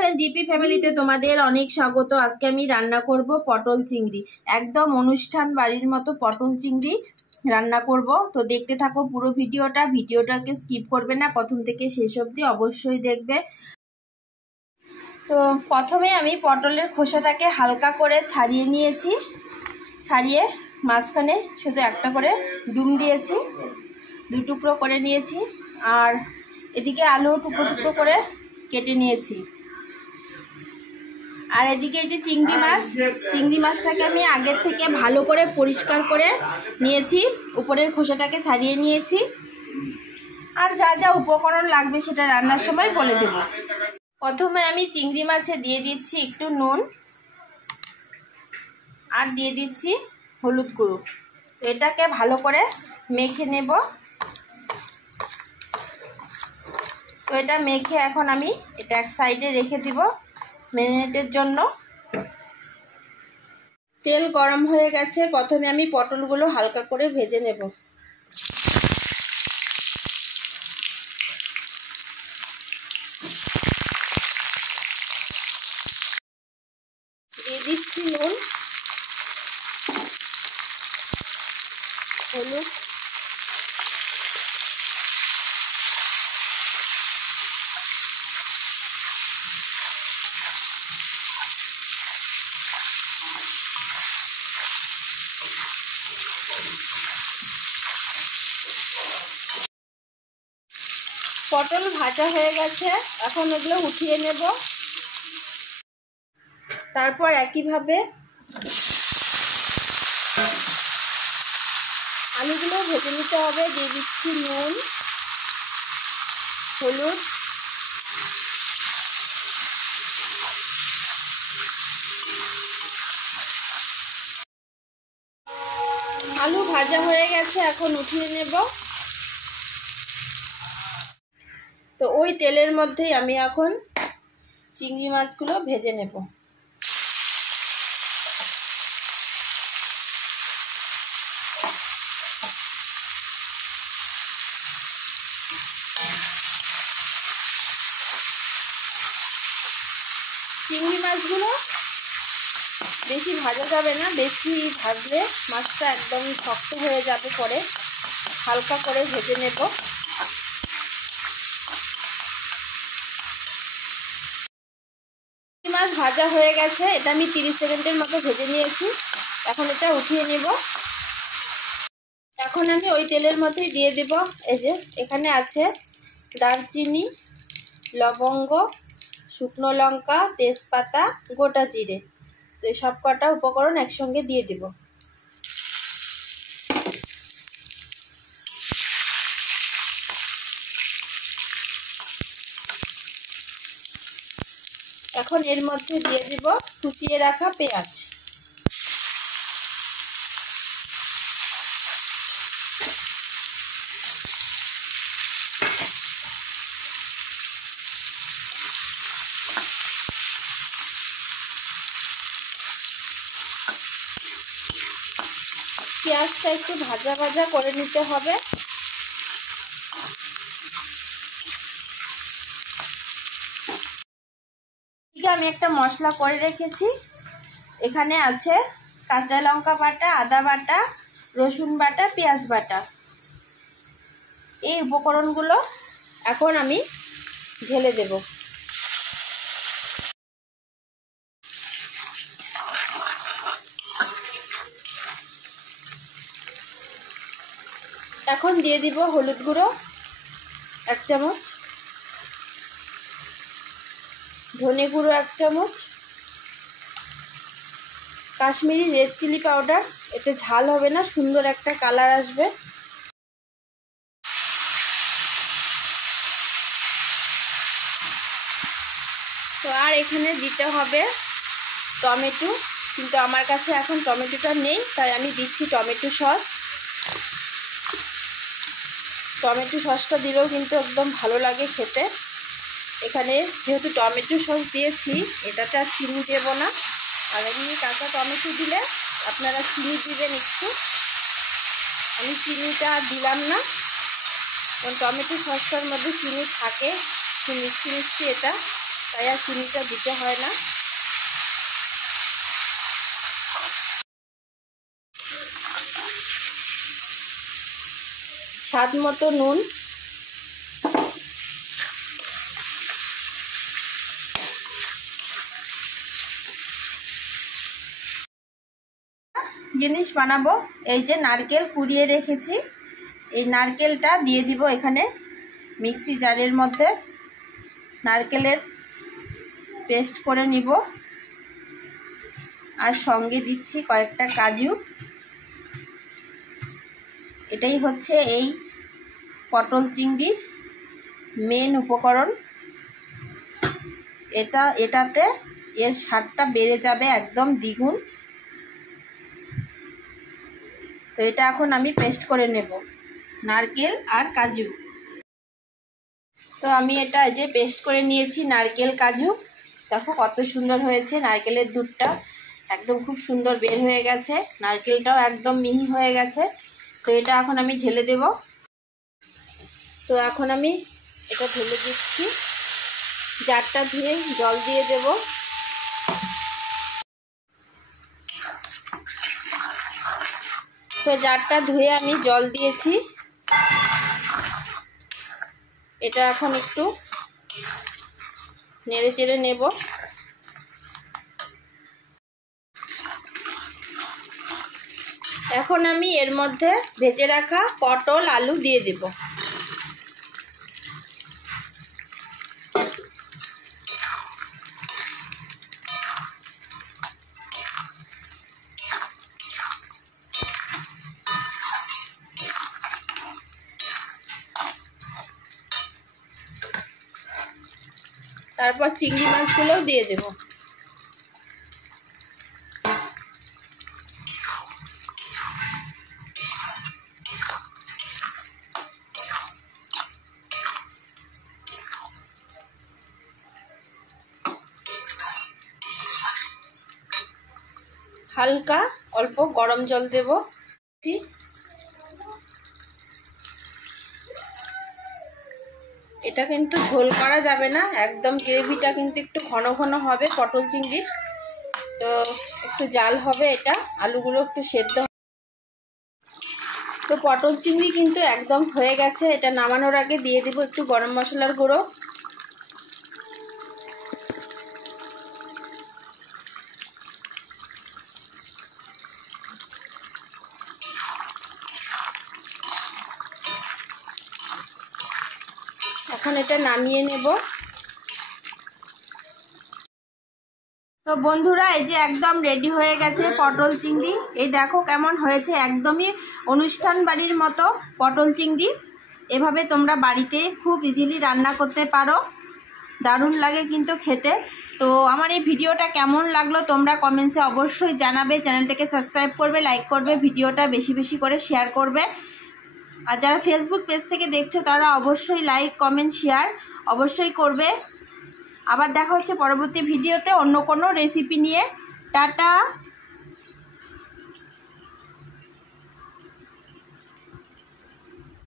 Friend, GP ফ্যামিলিতে তোমাদের অনেক স্বাগত। আজকে আমি রান্না করব পটল চিংড়ি, একদম অনুষ্ঠান বাড়ির মতো পটল চিংড়ি রান্না করব। তো দেখতে থাকো পুরো ভিডিওটাকে স্কিপ করবে না, প্রথম থেকে শেষ অবধি অবশ্যই দেখবে। তো প্রথমে আমি পটলের খোসাটাকে হালকা করে ছাড়িয়ে নিয়েছি, ছাড়িয়ে মাঝখানে শুধু একটা করে ডুম দিয়েছি, 2 টুকরো করে নিয়েছি। আর এদিকে আলু টুকরো টুকরো করে কেটে নিয়েছি। আর এদিকে এই যে চিংড়ি মাছটাকে আমি আগের থেকে ভালো করে পরিষ্কার করে নিয়েছি, উপরের খোসাটাকে ছাড়িয়ে নিয়েছি। আর যা যা উপকরণ লাগবে সেটা রান্নার সময় বলে দেব। প্রথমে আমি চিংড়ি মাছে দিয়ে দিচ্ছি একটু নুন, আর দিয়ে দিচ্ছি হলুদ গুঁড়ো। তো এটাকে ভালো করে মেখে নেব। তো এটা মেখে এখন আমি এটা এক সাইডে রেখে দিব ম্যারিনেটের জন্য। তেল গরম হয়ে গেছে, প্রথমে আমি পটলগুলো হালকা করে ভেজে নেব। দিয়ে দিচ্ছি নুন, হলুদ, পটল ভাজা হয়ে গেছে, এখন এগুলো উঠিয়ে নেব। তারপর একইভাবে আলুগুলো ভেজে নিতে হবে। দিয়ে দিচ্ছি নুন, হলুদ, আলু ভাজা হয়ে গেছে, এখন উঠিয়ে নেব। তো ওই তেলের মধ্যেই আমি এখন চিংড়ি মাছগুলো ভেজে নেব। চিংড়ি মাছগুলো বেশি ভাজা যাবে না, বেশি ভাজলে মাছটা একদম শক্ত হয়ে যাবে, পরে হালকা করে ভেজে নেব। চিংড়ি মাছ ভাজা হয়ে গেছে, এটা আমি 30 সেকেন্ডের মতো ভেজে নিয়েছি। এখন এটা উঠিয়ে নেব। এখন আমি ওই তেলের মধ্যেই দিয়ে দেব, এই যে এখানে আছে দারচিনি, লবঙ্গ, শুকনো লঙ্কা, তেজপাতা, গোটা জিরে। তো এই সব কটা উপকরণ একসঙ্গে দিয়ে দেব। এখন এর মধ্যে দিয়ে দেব কুচিয়ে রাখা পেঁয়াজ। পেঁয়াজটা একটু ভাজা ভাজা করে নিতে হবে। আমি একটা মশলা করে রেখেছি, এখানে আছে কাঁচা লঙ্কা বাটা, আদা বাটা, রসুন বাটা, পেঁয়াজ বাটা। এই উপকরণগুলো এখন আমি ঢেলে দেব। এখন দিয়ে দিব হলুদ গুঁড়ো 1 চামচ, ধনে গুঁড়ো 1 চামচ, কাশ্মীরি রেড চিলি পাউডার, এতে ঝাল হবে না, সুন্দর একটা কালার আসবে। তো আর এখানে দিতে হবে টমেটো, কিন্তু আমার কাছে এখন টমেটোটা নেই, তাই আমি দিচ্ছি টমেটো সস। টমেটো সসটা দিলেও কিন্তু একদম ভালো লাগে খেতে। এখানে যেহেতু টমেটো সস দিয়েছি, এটাতে আর চিনি দেব না। আর এমনি কাঁচা টমেটো দিলে আপনারা চিনি দিবেন একটু, আমি চিনিটা দিলাম না, কারণ টমেটো সসটার মধ্যে চিনি থাকে, একটু মিষ্টি মিষ্টি এটা। তাই আর চিনিটা দিতে হয় না। স্বাদ মতো নুন, জিনিস বানাবো। এই যে নারকেল কুড়িয়ে রেখেছি, এই নারকেলটা দিয়ে দিব এখানে মিক্সি জারের মধ্যে। নারকেলের পেস্ট করে নিব, আর সঙ্গে দিচ্ছি কয়েকটা কাজু। এটাই হচ্ছে এই পটল চিংড়ির মেন উপকরণ। এটাতে এর স্বাদটা বেড়ে যাবে একদম দ্বিগুণ। তো এটা এখন আমি পেস্ট করে নেব, নারকেল আর কাজু। তো আমি এটা যে পেস্ট করে নিয়েছি নারকেল কাজু। দেখো কত সুন্দর হয়েছে, নারকেলের দুধটা একদম খুব সুন্দর বের হয়ে গেছে, নারকেলটাও একদম মিহি হয়ে গেছে। তো এটা এখন আমি ঢেলে দেব। তো এখন আমি এটা ঢেলে দিচ্ছি, জারটা ধুয়ে জল দিয়ে দেব। তো জারটা ধুয়ে আমি জল দিয়েছি, এটা এখন একটু নেড়ে চেড়ে নেব। এখন আমি এর মধ্যে ভেজে রাখা পটল আলু দিয়ে দেব। তারপর চিংড়ি মাছগুলোও দিয়ে দেব। হালকা অল্প গরম জল দেব। এটা কিন্তু ঝোল করা যাবে না, একদম গ্রেভিটা কিন্তু একটু ঘন ঘন হবে পটল চিংড়ির। তো একটু জাল হবে, এটা আলুগুলো একটু সেদ্ধ। তো পটল চিংড়ি কিন্তু একদম হয়ে গেছে। এটা নামানোর আগে দিয়ে দেব একটু গরম মশলার গুঁড়ো। এখন এটা নামিয়ে নেব। তো বন্ধুরা, এই যে একদম রেডি হয়ে গেছে পটল চিংড়ি। এই দেখো কেমন হয়েছে, একদমই অনুষ্ঠান বাড়ির মতো পটল চিংড়ি। এভাবে তোমরা বাড়িতে খুব ইজিলি রান্না করতে পারো, দারুণ লাগে কিন্তু খেতে। তো আমার এই ভিডিওটা কেমন লাগলো তোমরা কমেন্টসে অবশ্যই জানাবে। চ্যানেলটাকে সাবস্ক্রাইব করবে, লাইক করবে, ভিডিওটা বেশি বেশি করে শেয়ার করবে। আর যারা ফেসবুক পেজ থেকে দেখছো তারা অবশ্যই লাইক কমেন্ট শেয়ার অবশ্যই করবে। আবার দেখা হচ্ছে পরবর্তী ভিডিওতে অন্য কোনো রেসিপি নিয়ে। টাটা।